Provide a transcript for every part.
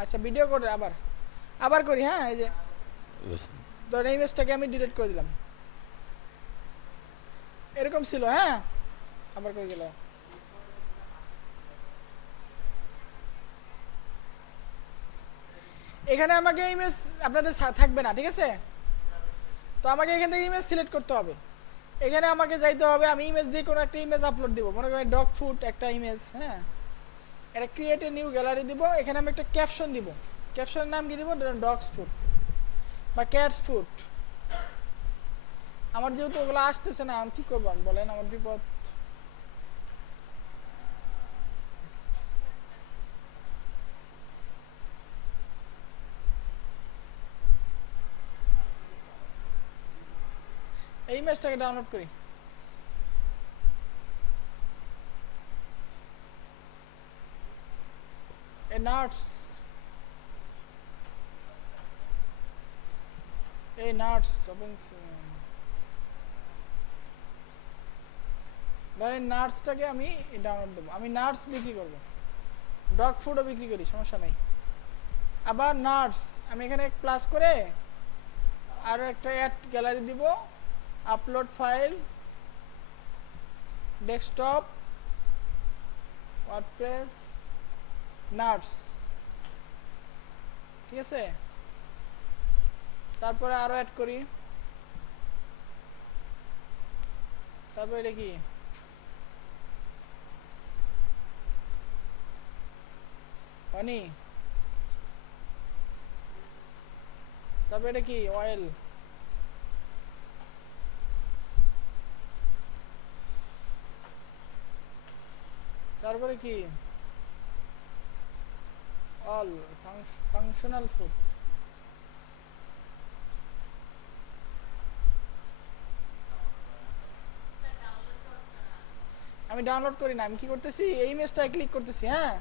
আচ্ছা ভিডিও করে আবার আবার করি। হ্যাঁ এই যে ধরেন ইমেজটাকে আমি ডিলিট করে দিলাম, এরকম ছিল। হ্যাঁ আবার করে গেল। এখানে আমাকে ইমেজ আপনাদের থাকবে না, ঠিক আছে? তো আমাকে এখান থেকে ইমেজ সিলেক্ট করতে হবে। এখানে আমাকে যাইতে হবে, আমি ইমেজ যে কোনো একটা ইমেজ আপলোড দিব, মনে করেন ডগ ফুড একটা ইমেজ। হ্যাঁ এটা ক্রিয়েট এ নিউ গ্যালারি দিব, এখানে আমি একটা ক্যাপশন দিব। ক্যাপশনের নাম কি দিব? ডগস ফুড বা ক্যাটস ফুড। আমার যেহেতু ওগুলো আসতেছে না, আমি কি করবো বলেন, আমার বিপদ। এই ইমেজটাকে ডাউনলোড করি। এ নাটস, এই নাটস ওপেন। ধরেন নাটসটাকে আমি ডাউনলোড দেবো, আমি নাটস বিক্রি করব, ডগ ফুডও বিক্রি করি, সমস্যা নাই। আবার নাটস আমি এখানে প্লাস করে আর একটা অ্যাড গ্যালারি দিব, upload file, desktop, WordPress, nuts, ঠিক আছে? তারপরে আরো অ্যাড করি, তারপরে এটা কি, হানি, তারপরে এটা কি, অয়েল, তারপরে কি, অল ফাংশনাল ফুড। আমি ডাউনলোড করি না, আমি কি করতেছি, এই ইমেজটায় ক্লিক করতেছি। হ্যাঁ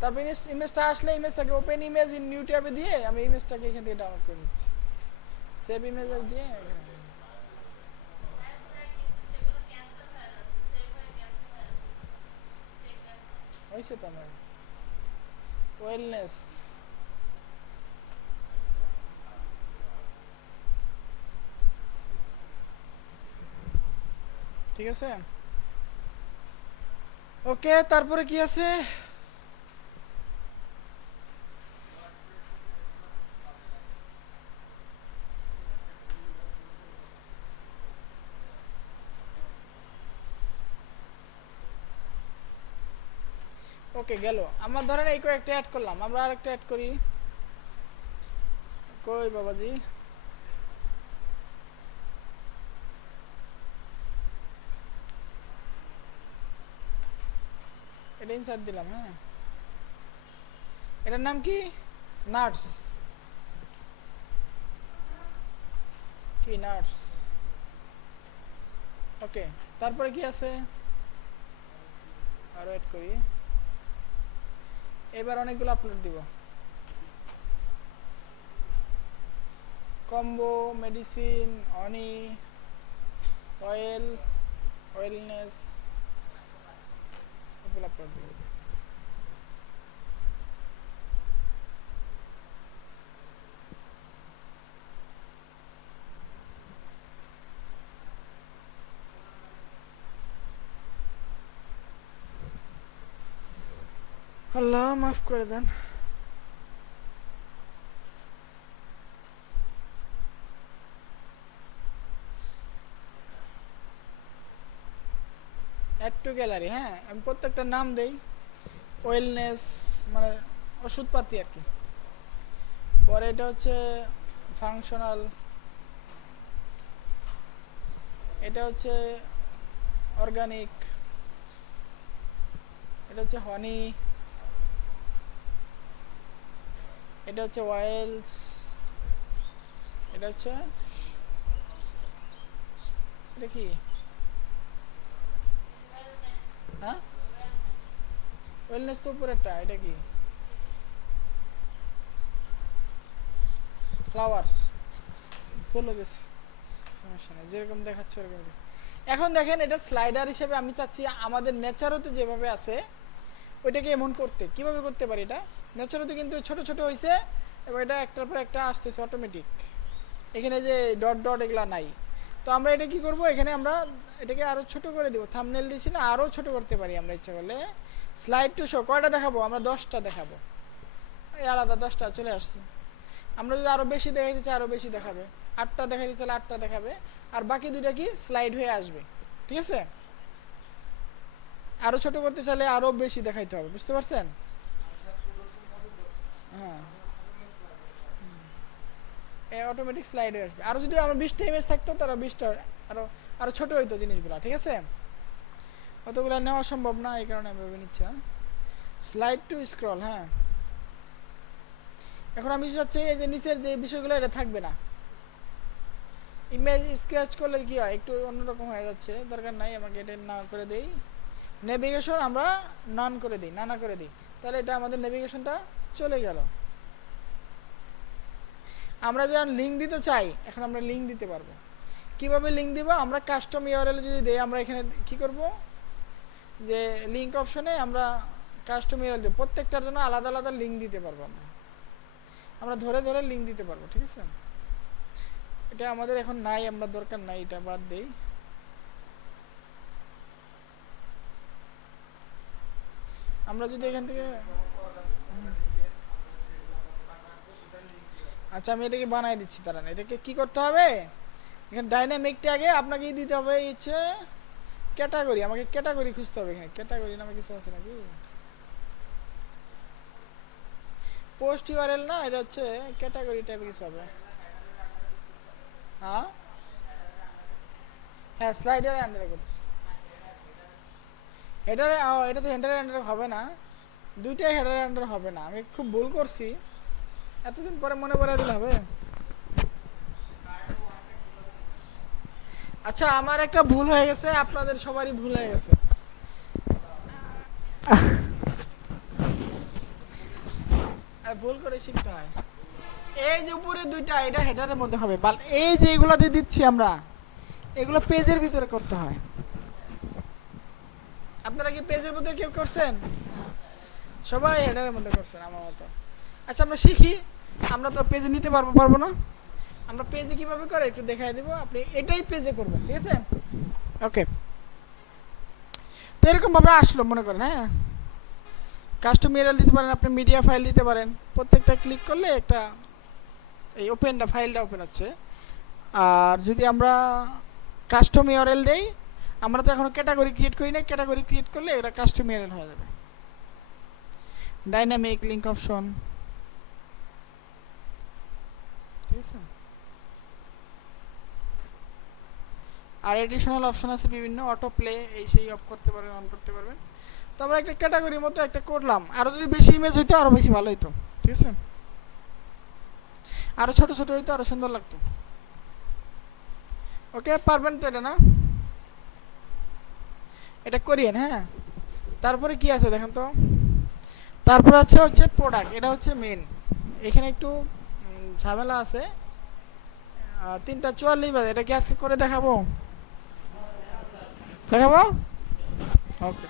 তারপর ইমেজটা আসলে ইমেজটাকে ওপেন ইমেজ ইন নিউ ট্যাবে দিয়ে আমি ইমেজটাকে এখান থেকে ডাউনলোড করে নিচ্ছি, সেভ ইমেজ দিয়ে। হয়েছে তো আমার ওয়েলনেস, ঠিক আছে। ওকে তারপরে কি আছে, ওকে গেল আমার। ধরেন এই কয়েকটা অ্যাড করলাম, আমরা আরেকটা অ্যাড করি। কই বাবাজি, এটা ইনসার্ট দিলাম। হ্যাঁ এটার নাম কি, নাটস, কি নাটস। ওকে তারপরে কি আছে, আরো অ্যাড করি। এবার অনেকগুলো আপলোড দিব, কম্বো, মেডিসিন, অনি, অয়েল, ওয়েলনেস, এগুলো আপলোড দিব। আল্লাহ মাফ করে দেন। Add to gallery. হ্যাঁ আমি প্রত্যেকটা নাম দেই, ওয়েলনেস মানে ওষুধপাতি আর কি। পরে এটা হচ্ছে ফাংশনাল, এটা হচ্ছে অর্গানিক, এটা হচ্ছে হনি, এটা হচ্ছে ওয়েলস, এটা হচ্ছে, এটা কি, হ্যাঁ ওয়েলনেস তো উপরেরটা, এটা কি, ফ্লাওয়ার্স, ফুল গেছে, সমস্যা নেই, যেরকম দেখাচ্ছে ওরকম। এখন দেখেন এটা স্লাইডার হিসেবে আমি চাচ্ছি আমাদের নেচারতে যেভাবে আছে ওইটাকে এমন করতে, কিভাবে করতে পারি এটা, ন্যাচারালি কিন্তু ছোট ছোট হইছে এবং এটা একটার পর একটা আসতেছে অটোমেটিক। এখানে যে ডট ডট এগুলা নাই। তো আমরা এটা কি করব, এখানে আমরা এটাকে আরো ছোট করে দেব, থাম্বনেল দিছি না, আরো ছোট করতে পারি আমরা ইচ্ছা করলে। স্লাইড টু শো কয়টা দেখাবো আমরা? 10টা দেখাবো, এই আলাদা 10টা চলে আসছে। আমরা যদি আরো বেশি দেখাইতে চাই আরো বেশি দেখাবে, 8টা দেখাইতে চাইলে 8টা দেখাবে, আর বাকি দুইটা কি স্লাইড হয়ে আসবে। ঠিক আছে, আরো ছোট করতে চাইলে আরো বেশি দেখাইতে হবে, বুঝতে পারছেন? হ্যাঁ, এই অটোমেটিক স্লাইড হয়ে আসবে। আর যদি আমরা 20টা ইমেজ থাকতো তাহলে 20টা আরো আরো ছোট হইতো জিনিসগুলো। ঠিক আছে, অতগুলো নেওয়া সম্ভব না, এই কারণে আমি ভেবে নিচ্ছি। স্লাইড টু স্ক্রল, হ্যাঁ। এখন আমি চাচ্ছি এই যে নিচের যে বিষয়গুলো এটা থাকবে না। ইমেজ স্ক্র্যাচ করলে কি হয়, একটু অন্যরকম হয়ে যাচ্ছে, দরকার নাই, আমাকে এটা না করে দেই। নেভিগেশন আমরা নান করে দিই, নানা করে দিই, তাহলে এটা আমাদের নেভিগেশনটা চলে গেল। আমরা যখন লিঙ্ক দিতে চাই, এখন আমরা লিঙ্ক দিতে পারবো। কিভাবে লিঙ্ক দিব? আমরা কাস্টম ইউআরএল যদি দেই, আমরা এখানে কি করব, যে লিঙ্ক অপশনে আমরা কাস্টম ইউআরএল দেব, প্রত্যেকটার জন্য আলাদা আলাদা লিঙ্ক দিতে পারবো। আমরা ধরে ধরে লিঙ্ক দিতে পারবো। ঠিক আছে, এটা আমাদের এখন নাই, আমরা দরকার নাই, এটা বাদ দেই। আমরা যদি এখান থেকে, আচ্ছা আমি এটাকে বানাই দিচ্ছি, দাঁড়ান। এটাকে কি করতে হবে, এখানে ডাইনামিক ট্যাগে আপনাকে দিতে হবে হচ্ছে ক্যাটাগরি। আমাকে ক্যাটাগরি খুঁজতে হবে, এখানে ক্যাটাগরি নামে কিছু আছে নাকি? পোস্ট ইউআরএল না, এটা হচ্ছে ক্যাটাগরি টাইপের কিছু হবে। হ্যাঁ হ্যাঁ, স্লাইডার আন্ডারে করছি। হেডারে, এটা তো হেডারের আন্ডারে হবে না, দুইটাই হেডারের আন্ডারে হবে না। আমি খুব ভুল করছি, এতদিন পরে মনে পড়ে দিলে হবে। আচ্ছা, আমার একটা ভুল হয়ে গেছে, আপনাদের সবারই ভুল হয়ে গেছে। আর ভুল করে শিখতে হয়। এই যে উপরে দুইটা, এটা হেডারের মধ্যে হবে, এই যে এগুলো দিয়ে দিচ্ছি আমরা, এগুলো পেজের ভিতরে করতে হয়। আপনারা কি পেজের মধ্যে কেউ করছেন? সবাই হেডারের মধ্যে করছেন আমার মতো। আচ্ছা আমরা শিখি, আমরা তো পেজে নিতে পারবো পারবো না, আমরা পেজে কিভাবে করে একটু দেখাই দিব, আপনি এটাই পেজে করবেন। ঠিক আছে, ওকে। তো এরকম ভাবে আসলো, মনে করেন, হ্যাঁ, কাস্টম ইউআরএল দিতে পারেন, আপনি মিডিয়া ফাইল দিতে পারেন, প্রত্যেকটা ক্লিক করলে একটা এই ওপেনটা ফাইলটা ওপেন হচ্ছে। আর যদি আমরা কাস্টম ইউআরএল দেই, আমরা তো এখনো ক্যাটাগরি ক্রিয়েট করি না, ক্যাটাগরি ক্রিয়েট করলে এটা কাস্টম ইউআরএল হয়ে যাবে। ডাইনামিক লিঙ্ক অপশন, ঠিক আছে। আর এডিশনাল অপশন আছে বিভিন্ন, অটো প্লে এই সেই অফ করতে পারবেন, অন করতে পারবেন। তো আমরা একটা ক্যাটাগরির মতো একটা করলাম, আরো যদি বেশি ইমেজ হইতো আরো বেশি ভালো হইতো। ঠিক আছে, আরো ছোট ছোট হইতো আরো সুন্দর লাগতো। ওকে, পারবেন তো এটা? না, এটা করিয়েন, হ্যাঁ। তারপরে কি আছে দেখেন তো, তারপরে হচ্ছে প্রোডাক্ট, এটা হচ্ছে মেন। এখানে একটু ঝামেলা আছে। 3:44 বাজে, এটা কি আজকে করে দেখাবো? দেখাবো, ওকে।